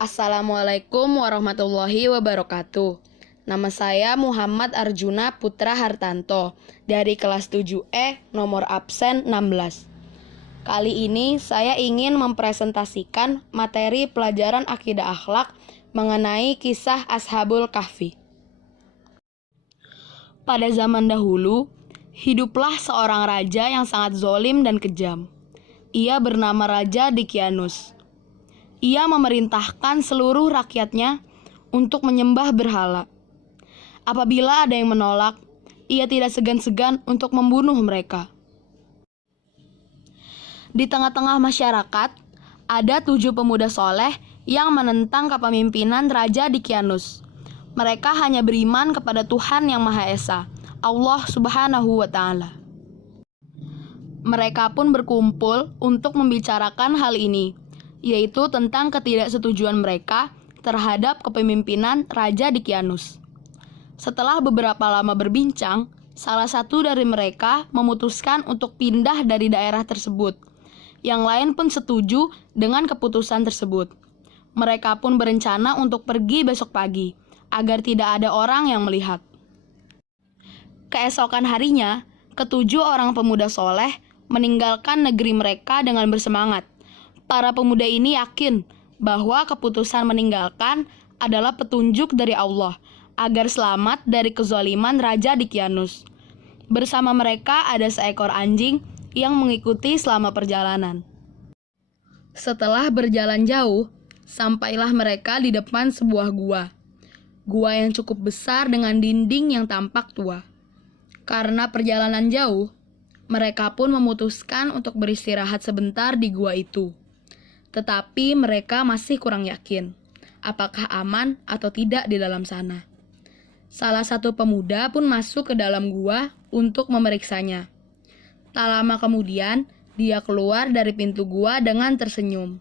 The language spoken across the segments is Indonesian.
Assalamualaikum warahmatullahi wabarakatuh. Nama saya Muhammad Arjuna Putra Hartanto dari kelas 7E nomor absen 16. Kali ini saya ingin mempresentasikan materi pelajaran akidah akhlak mengenai kisah Ashabul Kahfi. Pada zaman dahulu, hiduplah seorang raja yang sangat zalim dan kejam. Ia bernama Raja Dicyanus. Ia memerintahkan seluruh rakyatnya untuk menyembah berhala. Apabila ada yang menolak, ia tidak segan-segan untuk membunuh mereka. Di tengah-tengah masyarakat, ada 7 pemuda soleh yang menentang kepemimpinan Raja Dicyanus. Mereka hanya beriman kepada Tuhan Yang Maha Esa, Allah Subhanahu wa Ta'ala. Mereka pun berkumpul untuk membicarakan hal ini, yaitu tentang ketidaksetujuan mereka terhadap kepemimpinan Raja Dicyanus. Setelah beberapa lama berbincang, salah satu dari mereka memutuskan untuk pindah dari daerah tersebut. Yang lain pun setuju dengan keputusan tersebut. Mereka pun berencana untuk pergi besok pagi, agar tidak ada orang yang melihat. Keesokan harinya, ke-7 orang pemuda soleh meninggalkan negeri mereka dengan bersemangat. Para pemuda ini yakin bahwa keputusan meninggalkan adalah petunjuk dari Allah agar selamat dari kezaliman Raja Dicyanus. Bersama mereka ada seekor anjing yang mengikuti selama perjalanan. Setelah berjalan jauh, sampailah mereka di depan sebuah gua. Gua yang cukup besar dengan dinding yang tampak tua. Karena perjalanan jauh, mereka pun memutuskan untuk beristirahat sebentar di gua itu. Tetapi mereka masih kurang yakin apakah aman atau tidak di dalam sana. Salah satu pemuda pun masuk ke dalam gua untuk memeriksanya. Tak lama kemudian, dia keluar dari pintu gua dengan tersenyum.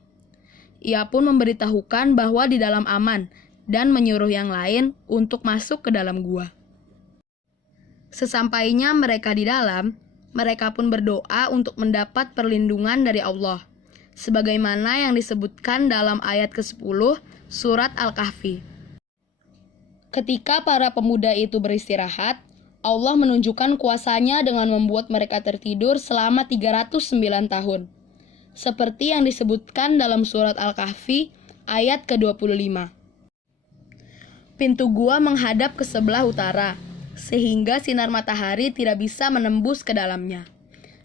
Ia pun memberitahukan bahwa di dalam aman dan menyuruh yang lain untuk masuk ke dalam gua. Sesampainya mereka di dalam, mereka pun berdoa untuk mendapat perlindungan dari Allah, sebagaimana yang disebutkan dalam ayat ke-10 surat Al-Kahfi. Ketika para pemuda itu beristirahat, Allah menunjukkan kuasa-Nya dengan membuat mereka tertidur selama 309 tahun. Seperti yang disebutkan dalam surat Al-Kahfi ayat ke-25. Pintu gua menghadap ke sebelah utara, sehingga sinar matahari tidak bisa menembus ke dalamnya.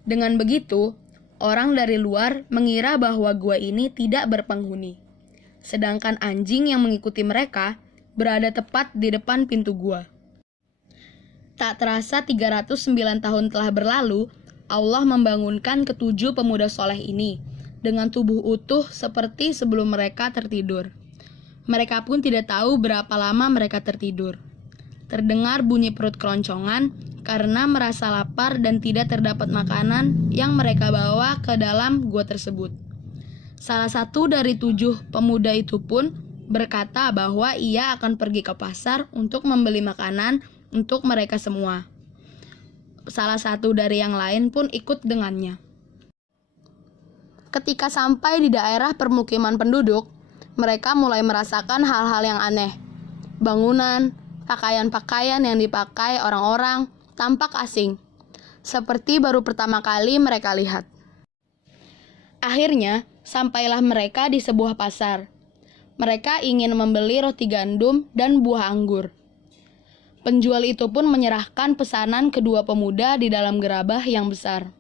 Dengan begitu, orang dari luar mengira bahwa gua ini tidak berpenghuni. Sedangkan anjing yang mengikuti mereka berada tepat di depan pintu gua. Tak terasa 309 tahun telah berlalu, Allah membangunkan ke-7 pemuda soleh ini dengan tubuh utuh seperti sebelum mereka tertidur. Mereka pun tidak tahu berapa lama mereka tertidur. Terdengar bunyi perut keroncongan karena merasa lapar dan tidak terdapat makanan yang mereka bawa ke dalam gua tersebut. Salah satu dari 7 pemuda itu pun berkata bahwa ia akan pergi ke pasar untuk membeli makanan untuk mereka semua. Salah satu dari yang lain pun ikut dengannya. Ketika sampai di daerah permukiman penduduk, mereka mulai merasakan hal-hal yang aneh. Bangunan, pakaian-pakaian yang dipakai orang-orang tampak asing, seperti baru pertama kali mereka lihat. Akhirnya, sampailah mereka di sebuah pasar. Mereka ingin membeli roti gandum dan buah anggur. Penjual itu pun menyerahkan pesanan kedua pemuda di dalam gerabah yang besar.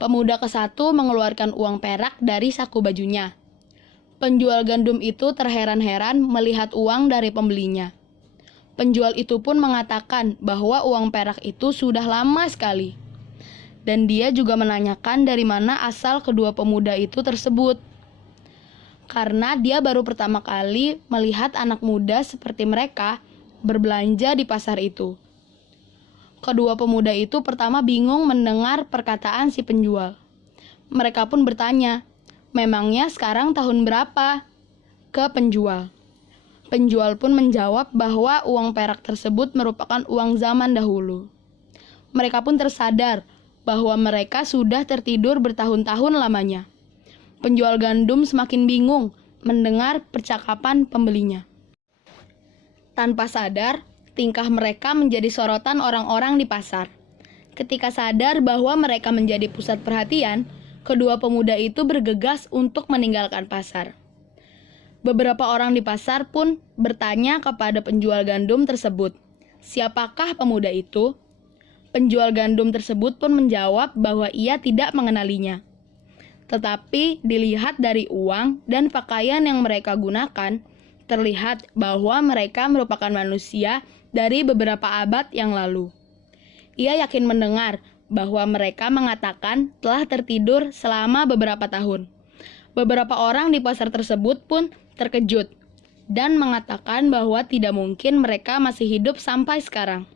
Pemuda ke-1 mengeluarkan uang perak dari saku bajunya. Penjual gandum itu terheran-heran melihat uang dari pembelinya. Penjual itu pun mengatakan bahwa uang perak itu sudah lama sekali. Dan dia juga menanyakan dari mana asal kedua pemuda itu tersebut. Karena dia baru pertama kali melihat anak muda seperti mereka berbelanja di pasar itu. Kedua pemuda itu pertama bingung mendengar perkataan si penjual. Mereka pun bertanya, memangnya sekarang tahun berapa? Ke penjual. Penjual pun menjawab bahwa uang perak tersebut merupakan uang zaman dahulu. Mereka pun tersadar bahwa mereka sudah tertidur bertahun-tahun lamanya. Penjual gandum semakin bingung mendengar percakapan pembelinya. Tanpa sadar, tingkah mereka menjadi sorotan orang-orang di pasar. Ketika sadar bahwa mereka menjadi pusat perhatian, kedua pemuda itu bergegas untuk meninggalkan pasar. Beberapa orang di pasar pun bertanya kepada penjual gandum tersebut, "Siapakah pemuda itu?" Penjual gandum tersebut pun menjawab bahwa ia tidak mengenalinya. Tetapi dilihat dari uang dan pakaian yang mereka gunakan, terlihat bahwa mereka merupakan manusia dari beberapa abad yang lalu. Ia yakin mendengar bahwa mereka mengatakan telah tertidur selama beberapa tahun. Beberapa orang di pasar tersebut pun terkejut dan mengatakan bahwa tidak mungkin mereka masih hidup sampai sekarang.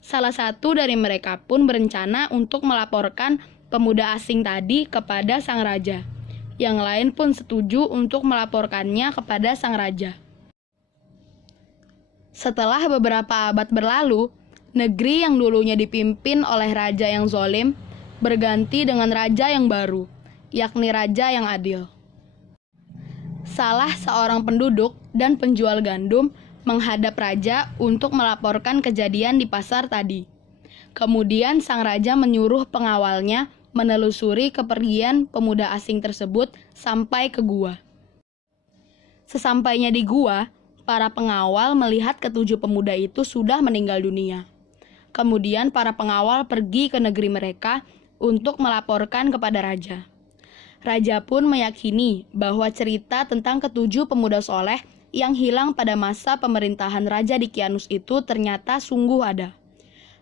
Salah satu dari mereka pun berencana untuk melaporkan pemuda asing tadi kepada sang raja. Yang lain pun setuju untuk melaporkannya kepada sang raja. Setelah beberapa abad berlalu, negeri yang dulunya dipimpin oleh raja yang zalim berganti dengan raja yang baru, yakni raja yang adil. Salah seorang penduduk dan penjual gandum menghadap raja untuk melaporkan kejadian di pasar tadi. Kemudian sang raja menyuruh pengawalnya menelusuri kepergian pemuda asing tersebut sampai ke gua. Sesampainya di gua, para pengawal melihat ketujuh pemuda itu sudah meninggal dunia. Kemudian para pengawal pergi ke negeri mereka untuk melaporkan kepada raja. Raja pun meyakini bahwa cerita tentang ketujuh pemuda soleh yang hilang pada masa pemerintahan Raja Dikianus itu ternyata sungguh ada.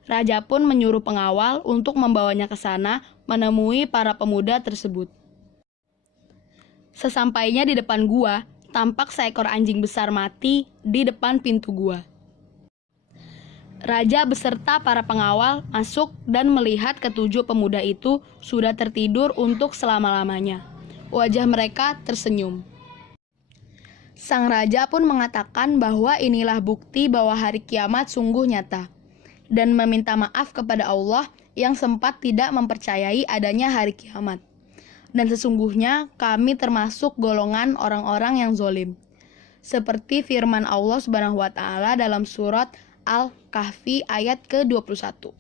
Raja pun menyuruh pengawal untuk membawanya ke sana menemui para pemuda tersebut. Sesampainya di depan gua, tampak seekor anjing besar mati di depan pintu gua. Raja beserta para pengawal masuk dan melihat ketujuh pemuda itu sudah tertidur untuk selama-lamanya. Wajah mereka tersenyum. Sang raja pun mengatakan bahwa inilah bukti bahwa hari kiamat sungguh nyata, dan meminta maaf kepada Allah yang sempat tidak mempercayai adanya hari kiamat. Dan sesungguhnya kami termasuk golongan orang-orang yang zalim. Seperti firman Allah Subhanahu wa taala dalam surat Al-Kahfi ayat ke-21.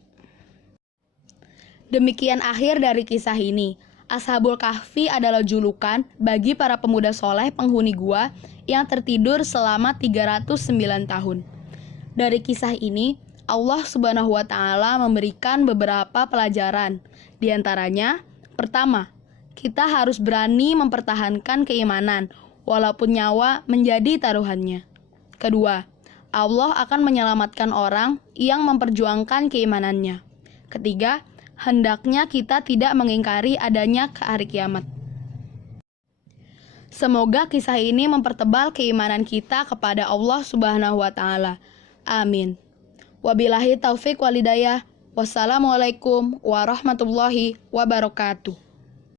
Demikian akhir dari kisah ini. Ashabul Kahfi adalah julukan bagi para pemuda soleh penghuni gua yang tertidur selama 309 tahun. Dari kisah ini, Allah Subhanahu wa taala memberikan beberapa pelajaran. Di antaranya, pertama, kita harus berani mempertahankan keimanan walaupun nyawa menjadi taruhannya. Kedua, Allah akan menyelamatkan orang yang memperjuangkan keimanannya. Ketiga, hendaknya kita tidak mengingkari adanya hari kiamat. Semoga kisah ini mempertebal keimanan kita kepada Allah Subhanahu wa taala. Amin. Wabillahi taufik walhidayah. Wassalamualaikum warahmatullahi wabarakatuh.